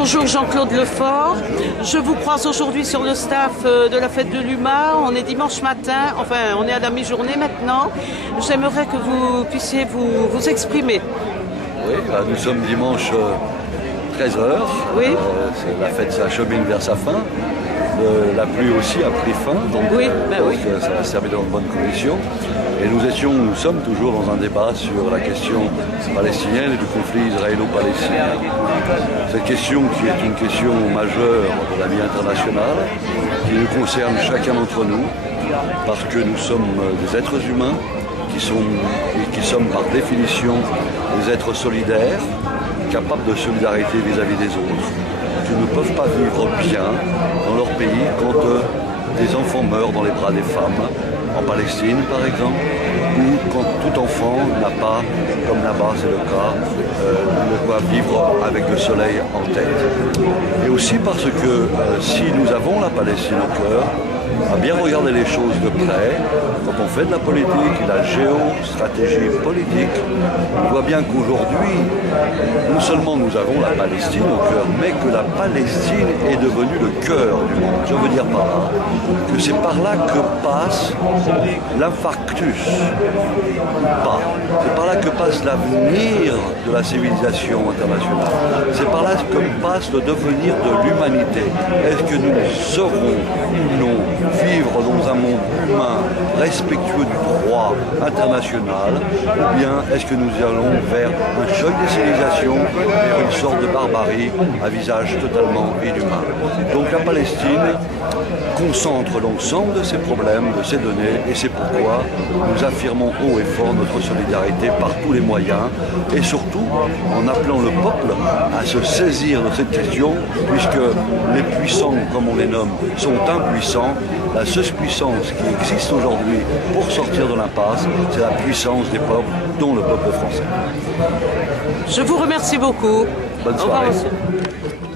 Bonjour Jean-Claude Lefort, je vous croise aujourd'hui sur le staff de la fête de l'UMA. On est dimanche matin, enfin on est à la mi-journée maintenant. J'aimerais que vous puissiez vous exprimer. Oui, là, nous sommes dimanche 13h. Oui. La fête s'achemine vers sa fin. La pluie aussi a pris fin, donc oui, je pense que ça va se terminer dans de bonnes conditions. Et nous sommes toujours dans un débat sur la question palestinienne et du conflit israélo-palestinien. Cette question qui est une question majeure de la vie internationale, qui nous concerne chacun d'entre nous, parce que nous sommes des êtres humains qui sommes par définition des êtres solidaires, capables de solidarité vis-à-vis des autres, qui ne peuvent pas vivre bien dans leur pays quand des enfants meurent dans les bras des femmes, en Palestine par exemple, ou quand tout enfant n'a pas, comme là-bas c'est le cas, de quoi vivre avec le soleil en tête. Et aussi parce que si nous avons la Palestine au cœur, à bien regarder les choses de près, quand on fait de la politique, la géostratégie politique, on voit bien qu'aujourd'hui, non seulement nous avons la Palestine au cœur, mais que la Palestine est devenue le cœur du monde. Je veux dire par là que c'est par là que passe l'infarctus. C'est par là que passe l'avenir de la civilisation internationale. C'est par là que passe le devenir de l'humanité. Est-ce que nous saurons ou non vivre dans un monde humain respectueux du droit international, ou bien est-ce que nous allons vers un choc des civilisations, vers une sorte de barbarie à visage totalement inhumain. Donc la Palestine concentre l'ensemble de ces problèmes, de ces données, et c'est pourquoi nous affirmons haut et fort notre solidarité par tous les moyens, et surtout en appelant le peuple à se saisir de cette question, puisque les puissants, comme on les nomme, sont impuissants. La seule puissance qui existe aujourd'hui pour sortir de l'impasse, c'est la puissance des peuples, dont le peuple français. Je vous remercie beaucoup. Bonne soirée. Au revoir, monsieur.